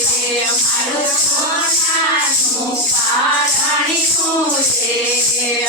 છે મારું સોનાનું પારણી પૂજે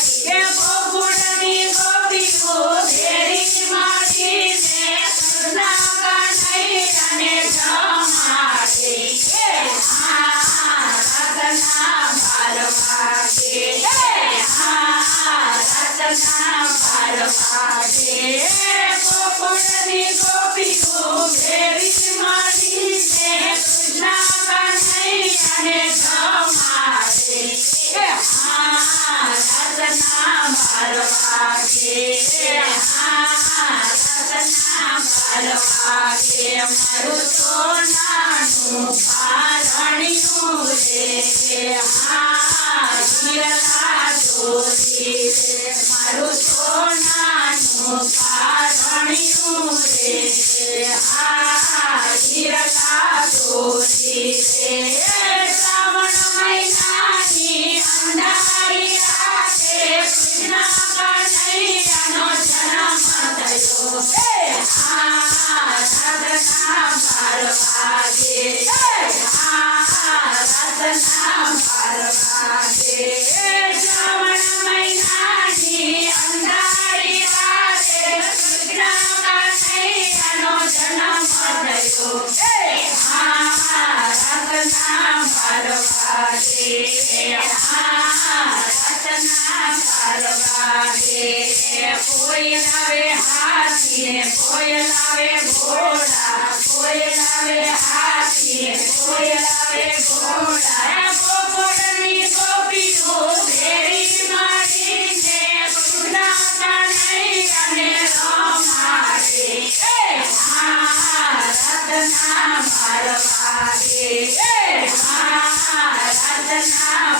Yes. કોઈ લાવે હાથી ને કોઈ લાવે just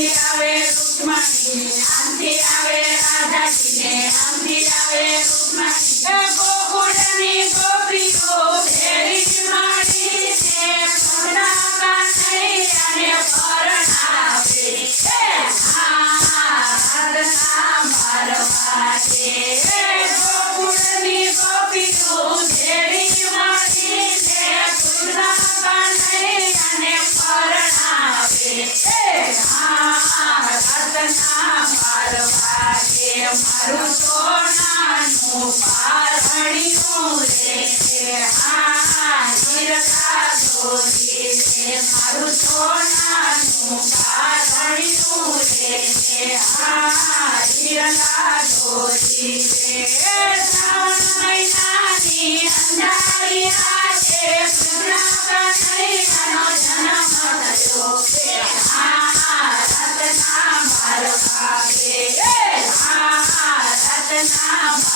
આમથી આવે રૂકમણી આમથી આવે રાધાજીને આમથી આવે રૂકમણી ગોકુળની ગોપીઓ ભેરી માડી છે પરના કાનૈયાને પરણાવે હા રાધના મારવા છે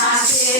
I did.